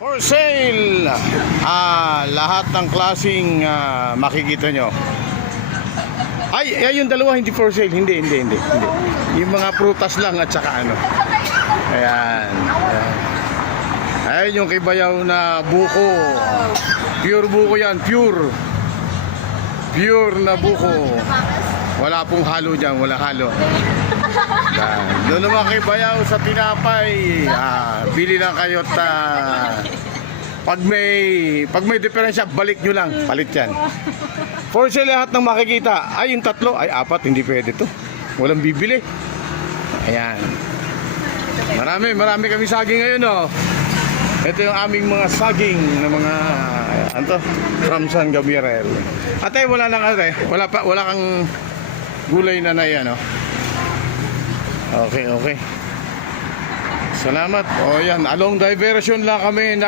For sale! Lahat ng klaseng makikita nyo. Ay, yung dalawa hindi for sale. Hindi. Yung mga prutas lang at saka ano. Ayan. Ayan yung kibayaw na buko. Pure buko yan. Pure na buko. Wala pong halo dyan. Wala halo. Doon naman kay Bayaw sa tinapay, bili lang kayo at pag may diferensya, balik nyo lang, palit yan. For sale lahat ng makikita. Ay, yung tatlo, ay apat, hindi pwede to. Walang bibili. Ayan. Marami kami saging ngayon, oh. Ito yung aming mga saging na mga, ano to, from San Gabriel. Ate, wala kang gulay na yan, oh. Okay. Salamat. O yan, along diversion lang kami na